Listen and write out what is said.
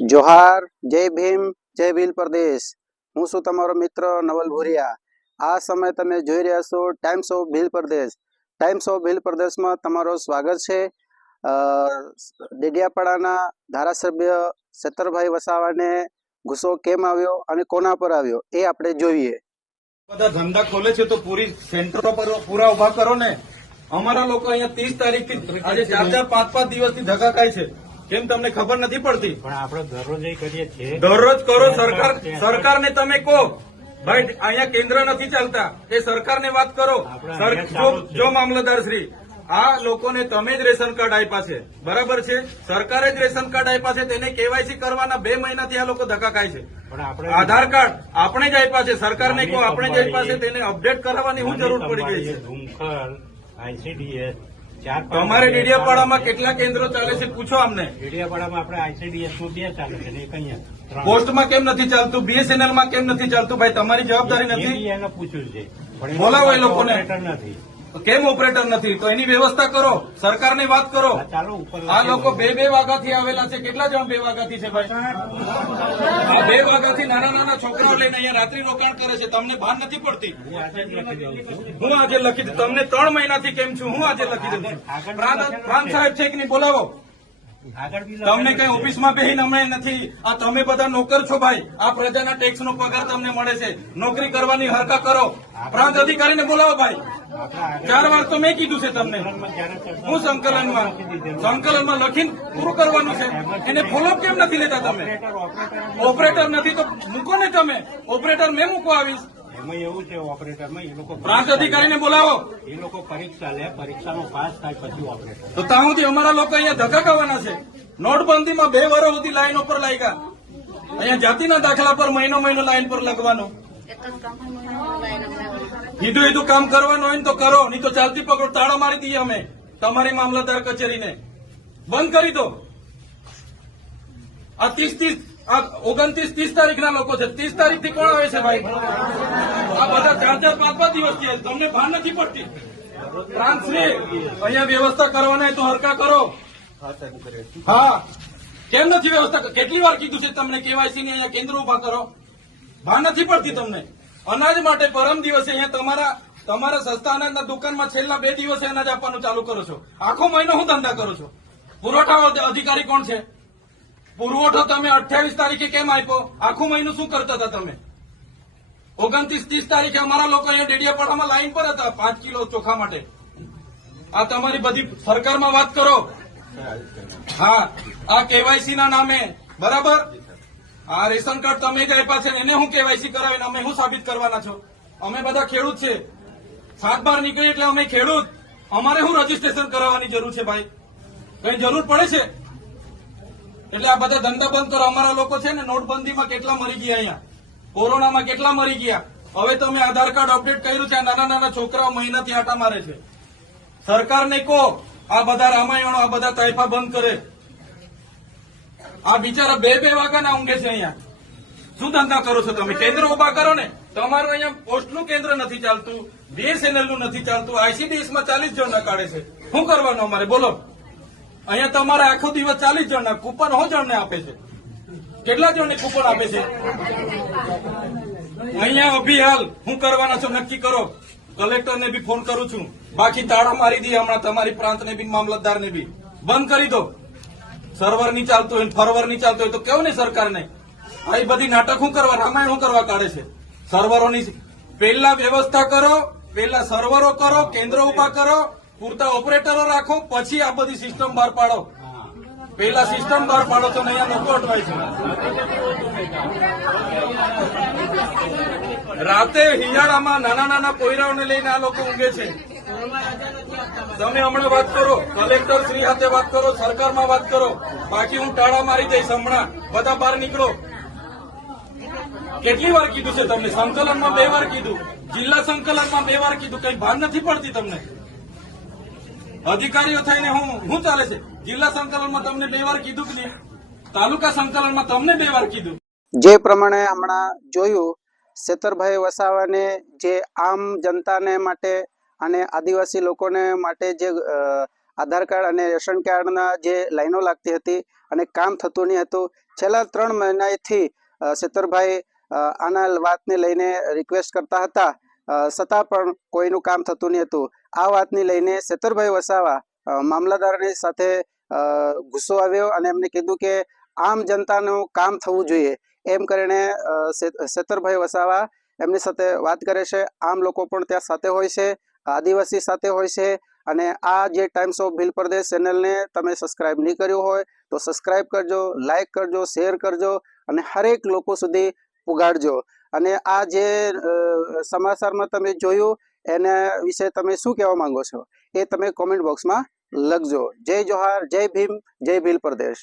जोहार, जय भीम, जय भील प्रदेश। हूँ छुं तमारो मित्र नवल भूरिया। आ समय तमे जोई रह्या छो times of Bhil Pradesh. Times of Bhil Pradesh में तमारो स्वागत छे। डेडियापाड़ाना धारासभ्य सेतरभाई वसावाने गुस्सो केम आव्यो अने कोना पर आव्यो ए आपणे जोईए। બધા ધંધા ખોલે છે તો પૂરી સેન્ટરો પર પૂરા ઉભા કરો ને। અમારા લોકો અહીંયા 30 તારીખથી આજે 4-5 દિવસથી ધક્કા ખાય છે। કેમ તમને ખબર નથી પડતી? પણ આપણે દરરોજ કરીએ છીએ। દરરોજ કરો। સરકારને તમે કહો ભાઈ અહીંયા કેન્દ્ર નથી ચાલતા, એ સરકારને વાત કરો। જો મામલતદાર શ્રી આ લોકોને તમે જ રેશન કાર્ડ આપ્યા છે, બરાબર છે? સરકારે જ રેશન કાર્ડ આપ્યા છે, તેને કેવાયસી કરવાના 2 મહિનાથી આ લોકો ધક્કા ખાય છે। આધાર કાર્ડ આપણે જ આપ્યા છે, સરકારને કહો આપણે જ આપ્યા છે, તેને અપડેટ કરાવવાની શું જરૂર પડી ગઈ છે? આઈસીડીએસ તમારે ડેડિયાપાડામાં કેટલા કેન્દ્રો ચાલે છે પૂછો અમને। ડેડિયાપાડામાં આપણે આઈસીડીએસ માં 2 ચાલે છે ને એક અહીંયા। પોસ્ટમાં કેમ નથી ચાલતું? બીએસએનએલ માં કેમ નથી ચાલતું? ભાઈ તમારી જવાબદારી નથી? એને પૂછ્યું છે, બોલાવો એ લોકોને। નથી કેમ ઓપરેટર નથી? તો એની વ્યવસ્થા કરો, સરકારની વાત કરો। ચાલો ઉપર આ લોકો 2 વાગ્યાથી આવેલા છે। કેટલા જણ 2 વાગ્યાથી છે ભાઈ? આ 2 વાગ્યાથી નાના છોકરાઓ લઈને અહીંયા રાત્રિ રોકાણ કરે છે, તમને ભાન નથી પડતી? હું આજે લખી દઉં તમને 3 મહિનાથી કેમ છું, હું આજે લખી દઉં છું। પ્રાંત સાહેબ છે કે નહીં? બોલાવો। તમને કઈ ઓફિસમાં બેહીને અમે નથી, આ તમે બધા નોકર છો ભાઈ। આ પ્રજાના ટેક્સનો પગાર તમને મળે છે, નોકરી કરવાની હરકા કરો। પ્રાંત અધિકારીને બોલાવો ભાઈ। 4 વાર તો મેં કીધું છે તમને। હું સંકલનમાં લખીને પૂરું કરવાનું છે, એને ફોલોઅપ કેમ નથી લેતા તમે? ઓપરેટર નથી તો મૂકો ને તમે। ઓપરેટર મેં મૂકવા આવીશ। એમાં એવું છે ઓપરેટરમાં એ લોકો પ્રાંત અધિકારીને બોલાવો। એ લોકો પરીક્ષા લે, પરીક્ષામાં પાસ થાય પછી ઓપરેટર। તો ત્યાં સુધી અમારા લોકો અહીંયા ધક્કા ખાવાના છે। નોટબંધીમાં 2 વર્ષ સુધી લાઈન ઉપર લાગ્યા। અહીંયા જાતિના દાખલા પર મહિનો લાઈન પર લગવાનું। કીધું કામ કરવાનું હોય ને તો કરો, નહીં તો ચાલતી પકડો તાળા મારી દઈએ અમે તમારી મામલતદાર કચેરીને। બંધ કરી દો। આ 29-30 તારીખના લોકો છે। 30 તારીખથી કોણ આવે છે ભાઈ? આ બધા 4-5 દિવસથી તમને ભાન નથી પડતી? પ્રાંતશ્રી અહીંયા વ્યવસ્થા કરવાના હોય તો હરકા કરો। હા, કેમ નથી વ્યવસ્થા? કેટલી વાર કીધું છે તમને કેવાયસી ની અહીંયા કેન્દ્ર ઉભા કરો? ભાન નથી પડતી તમને? અનાજ માટે પરમ દિવસે અહીંયા તમારા સસ્તા અનાજના દુકાનમાં છેલ્લા 2 દિવસે અનાજ આપવાનું ચાલુ કરો છો। આખો મહિનો હું ધંધા કરો છો? પુરવઠા અધિકારી કોણ છે? પુરવઠો તમે 28 તારીખે કેમ આપ્યો? આખું મહિનું શું કરતા હતા તમે? 29-30 તારીખે અમારા લોકો અહીંયા ડેડિયાપાડામાં લાઈન પર હતા 5 કિલો ચોખા માટે। આ તમારી બધી સરકારમાં વાત કરો। હા, આ કેવાયસી ના નામે, બરાબર? આ રેશન કાર્ડ તમે જ આપ્યા છે, એને હું કેવાયસી કરાવીને અમે શું સાબિત કરવાના છો? અમે બધા ખેડૂત છે। 7-12 નીકળી એટલે અમે ખેડૂત, અમારે શું રજીસ્ટ્રેશન કરાવવાની જરૂર છે ભાઈ? કઈ જરૂર પડે છે? એટલે આ બધા ધંધા બંધ કરો। અમારા લોકો છે ને નોટબંધીમાં કેટલા મરી ગયા, અહીંયા કોરોનામાં કેટલા મરી ગયા। હવે તમે આધાર કાર્ડ અપડેટ કર્યું છે, નાના છોકરાઓ મહિનાથી આટા મારે છે। સરકારને કહો આ બધા રામાયણો, આ બધા તાઇફા બંધ કરે। આ બિચારા 2 વાગ્યાના ઊંઘે છે અહીંયા। શું ધંધા કરો છો તમે? કેન્દ્ર ઉભા કરો ને। તમારું અહીંયા પોસ્ટનું કેન્દ્ર નથી ચાલતું, બીએસએનએલ નું નથી ચાલતું, આઈસીડીએસ માં 40 જણ નકાળે છે। શું કરવાનું અમારે બોલો? અહીંયા તમારે આખો દિવસ 40 જણના કૂપન હો જણને આપે છે। કેટલા જણને કૂપન આપે છે? અહીંયા અભિહાલ શું કરવાના છો નક્કી કરો। કલેક્ટરને બી ફોન કરું છું, બાકી તાળા મારી દઈએ હમણાં તમારી પ્રાંતને બી મામલતદારને બી બંધ કરી દો। સર્વર નહીં ચાલતું હોય, ફરવર નહીં ચાલતું હોય તો કેવું ને સરકારને? આ બધી નાટક શું કરવા, રામાયણ શું કરવા કાઢે છે? સર્વરોની પહેલા વ્યવસ્થા કરો, પહેલા સર્વરો કરો, કેન્દ્ર ઉભા કરો, પૂરતા ઓપરેટરો રાખો, પછી આ બધી સિસ્ટમ બહાર પાડો। પહેલા સિસ્ટમ બહાર પાડો તો અહીંયા લોકો અટવાય છે। રાતે હિયાળામાં નાના પોયરાઓને લઈને આ લોકો ઊંઘે છે। તમે હમણાં વાત કરો, કલેક્ટર શ્રી સાથે વાત કરો, સરકારમાં વાત કરો, બાકી હું ટાળા મારી દઈશ હમણાં। બધા બહાર નીકળો। કેટલી વાર કીધું છે તમને? સંકલનમાં 2 વાર કીધું, જિલ્લા સંકલનમાં 2 વાર કીધું, કઈ ભાન નથી પડતી તમને? અધિકારીઓ થઈને હું ચાલે છે? જિલ્લા સંકલનમાં તમને 2 વાર કીધું કે નહીં? તાલુકા સંકલનમાં તમને 2 વાર કીધું। જે પ્રમાણે હમણાં જોયું, સેતરભાઈ વસાવાને જે આમ જનતાને માટે અને આદિવાસી લોકોને માટે જે આધાર કાર્ડ અને રેશન કાર્ડના જે લાઈનો લાગતી હતી અને કામ થતું નહીં હતું. છેલ્લા 3 મહિનાથી સેતરભાઈ આના વાતને લઈને રિક્વેસ્ટ કરતા હતા, છતાં પણ કોઈનું કામ થતું નહીં હતું. આ વાતને લઈને સેતરભાઈ વસાવા મામલતદારની સાથે ગુસ્સો આવ્યો અને એમને કીધું કે આમ જનતાનું કામ થવું જોઈએ. એમ કરીને સેતરભાઈ વસાવા એમની સાથે વાત કરે છે. આમ લોકો પણ ત્યાં સાથે હોય છે, આદિવાસી સાથે હોય છે. અને આ જે ટાઈમ્સ ઓફ ભીલ પ્રદેશ ચેનલને તમે સબસ્ક્રાઇબ નહીં કર્યું હોય તો સબસ્ક્રાઇબ કરજો, લાઇક કરજો, શેર કરજો અને હરેક લોકો સુધી પુગાડજો. અને આ જે સમાચારમાં તમે જોયું એના વિશે તમે શું કહેવા માંગો છો એ તમે કોમેન્ટ બોક્સમાં લખજો. જય જોહાર, જય ભીમ, જય ભીલ પ્રદેશ.